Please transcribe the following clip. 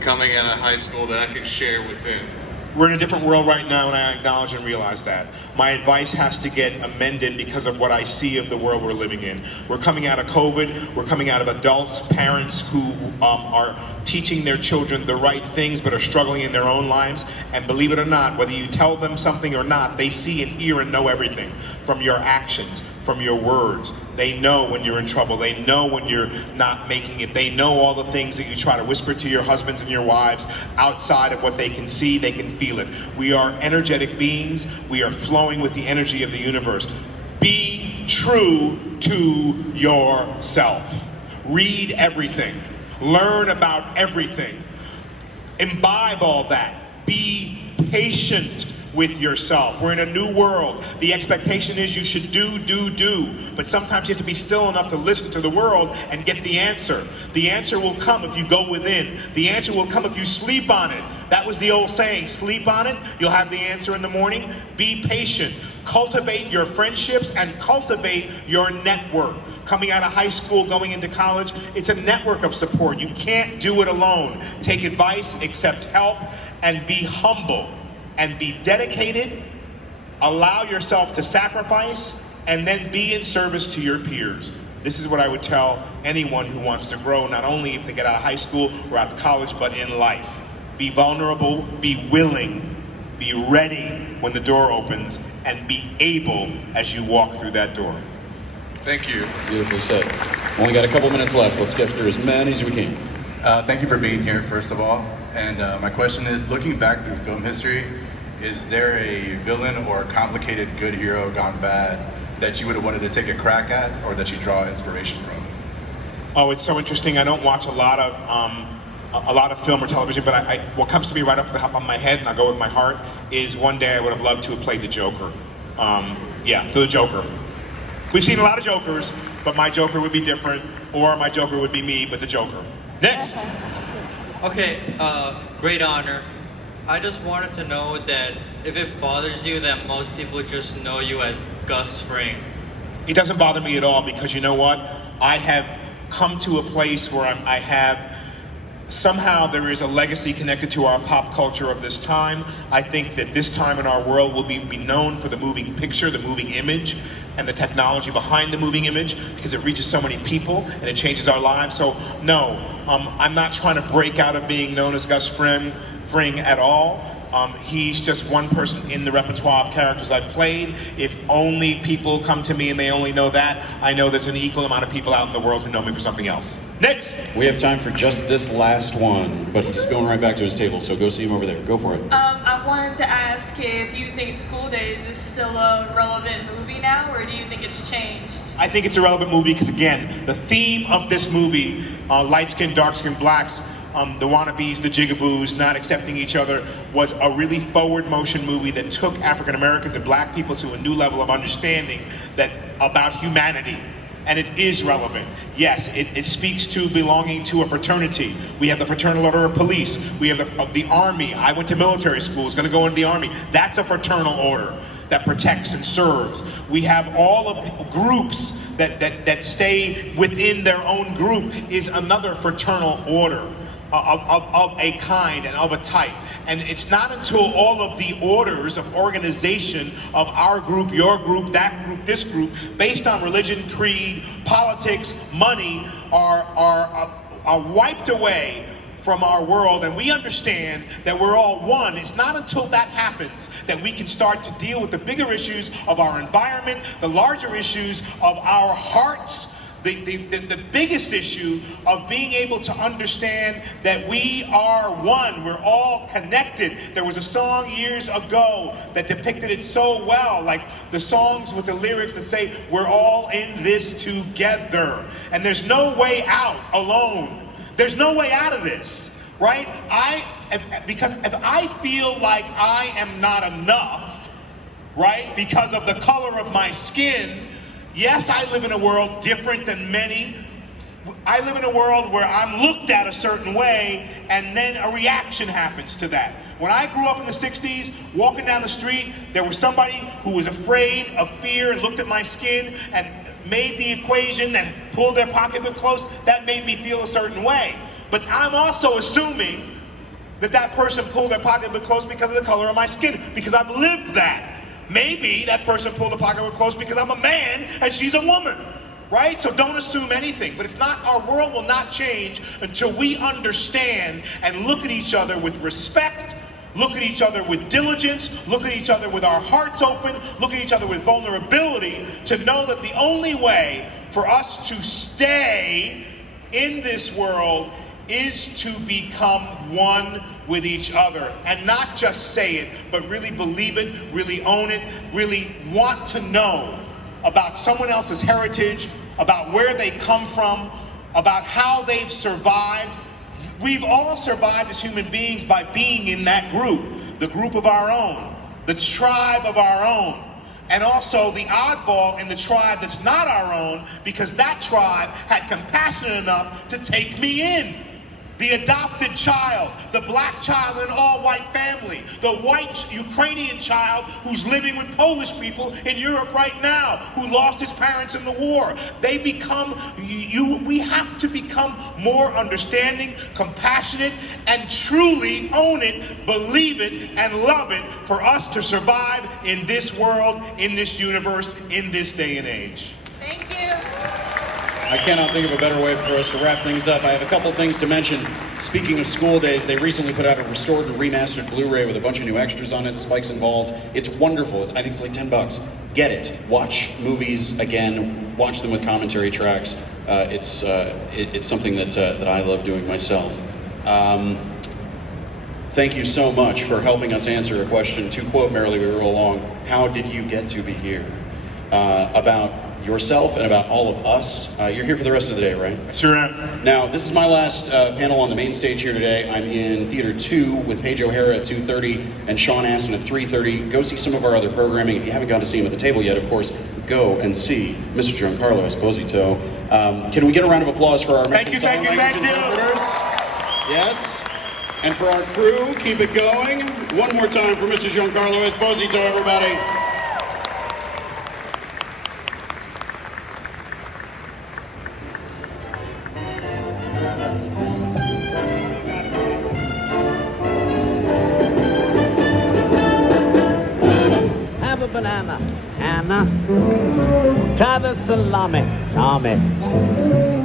coming out of high school that I could share with them? We're in a different world right now, and I acknowledge and realize that. My advice has to get amended because of what I see of the world we're living in. We're coming out of COVID, we're coming out of adults, parents who are teaching their children the right things but are struggling in their own lives. And believe it or not, whether you tell them something or not, they see and hear and know everything from your actions, from your words. They know when you're in trouble. They know when you're not making it. They know all the things that you try to whisper to your husbands and your wives outside of what they can see. They can feel it. We are energetic beings. We are flowing with the energy of the universe. Be true to yourself. Read everything. Learn about everything. Imbibe all that. Be patient with yourself. We're in a new world. The expectation is you should do. But sometimes you have to be still enough to listen to the world and get the answer. The answer will come if you go within. The answer will come if you sleep on it. That was the old saying, sleep on it, you'll have the answer in the morning. Be patient. Cultivate your friendships and cultivate your network. Coming out of high school, going into college, it's a network of support. You can't do it alone. Take advice, accept help, and be humble. And be dedicated, allow yourself to sacrifice, and then be in service to your peers. This is what I would tell anyone who wants to grow, not only if they get out of high school or out of college, but in life. Be vulnerable, be willing, be ready when the door opens, and be able as you walk through that door. Thank you. Beautifully said. Only got a couple minutes left. Let's get through as many as we can. Thank you for being here, first of all. And my question is, looking back through film history, is there a villain or a complicated good hero gone bad that you would have wanted to take a crack at, or that you draw inspiration from? Oh, it's so interesting. I don't watch a lot of film or television, but what comes to me right off the top of my head, and I'll go with my heart, is one day I would have loved to have played the Joker. So the Joker. We've seen a lot of Jokers, but my Joker would be different, or my Joker would be me, but the Joker. Next. Okay, great honor. I just wanted to know that if it bothers you that most people just know you as Gus Fring. It doesn't bother me at all, because you know what? I have come to a place where I have, somehow there is a legacy connected to our pop culture of this time. I think that this time in our world will be known for the moving picture, the moving image, and the technology behind the moving image, because it reaches so many people and it changes our lives. So no, I'm not trying to break out of being known as Gus Fring at all. He's just one person in the repertoire of characters I've played. If only people come to me and they only know that, I know there's an equal amount of people out in the world who know me for something else. Next! We have time for just this last one, but he's going right back to his table, so go see him over there. Go for it. I wanted to ask if you think School Days is still a relevant movie now, or do you think it's changed? I think it's a relevant movie because, again, the theme of this movie, light-skinned, dark-skinned blacks, the wannabes, the jigaboos, not accepting each other, was a really forward motion movie that took African Americans and black people to a new level of understanding about humanity. And it is relevant. Yes, it speaks to belonging to a fraternity. We have the Fraternal Order of Police. We have the Army. I went to military school, was gonna go into the Army. That's a fraternal order that protects and serves. We have all of the groups that stay within their own group, is another fraternal order of a kind and of a type. And it's not until all of the orders of organization of our group, your group, that group, this group, based on religion, creed, politics, money, are wiped away from our world, and we understand that we're all one. It's not until that happens that we can start to deal with the bigger issues of our environment, the larger issues of our hearts, the biggest issue of being able to understand that we are one. We're all connected. There was a song years ago that depicted it so well, like the songs with the lyrics that say, we're all in this together. And there's no way out alone. There's no way out of this, right? Because if I feel like I am not enough, right, because of the color of my skin, yes, I live in a world different than many. I live in a world where I'm looked at a certain way, and then a reaction happens to that. When I grew up in the 60s, walking down the street, there was somebody who was afraid of fear and looked at my skin and made the equation and pulled their pocketbook close. That made me feel a certain way. But I'm also assuming that that person pulled their pocketbook close because of the color of my skin, because I've lived that. Maybe that person pulled the pocketbook close because I'm a man and she's a woman, right? So don't assume anything. But it's not, our world will not change until we understand and look at each other with respect, look at each other with diligence, look at each other with our hearts open, look at each other with vulnerability, to know that the only way for us to stay in this world is to become one with each other, and not just say it, but really believe it, really own it, really want to know about someone else's heritage, about where they come from, about how they've survived. We've all survived as human beings by being in that group, the group of our own, the tribe of our own, and also the oddball in the tribe that's not our own, because that tribe had compassion enough to take me in. The adopted child, the black child in an all-white family, the white Ukrainian child who's living with Polish people in Europe right now, who lost his parents in the war. They become, we have to become more understanding, compassionate, and truly own it, believe it, and love it for us to survive in this world, in this universe, in this day and age. Thank you. I cannot think of a better way for us to wrap things up. I have a couple things to mention. Speaking of school days, they recently put out a restored and remastered Blu-ray with a bunch of new extras on it, Spike's involved. It's wonderful. I think it's like $10. Get it. Watch movies again. Watch them with commentary tracks. It's something that I love doing myself. Thank you so much for helping us answer a question. To quote Merrily We Roll Along, how did you get to be here? About yourself and about all of us. You're here for the rest of the day, right? Sure am. Now, this is my last panel on the main stage here today. I'm in Theater 2 with Paige O'Hara at 2:30 and Sean Astin at 3:30. Go see some of our other programming. If you haven't got to see him at the table yet, of course, go and see Mr. Giancarlo Esposito. Can we get a round of applause for our American Sign Language interpreters? Yes. And for our crew, keep it going. One more time for Mr. Giancarlo Esposito, everybody. Have a banana, Anna. Try the salami, Tommy.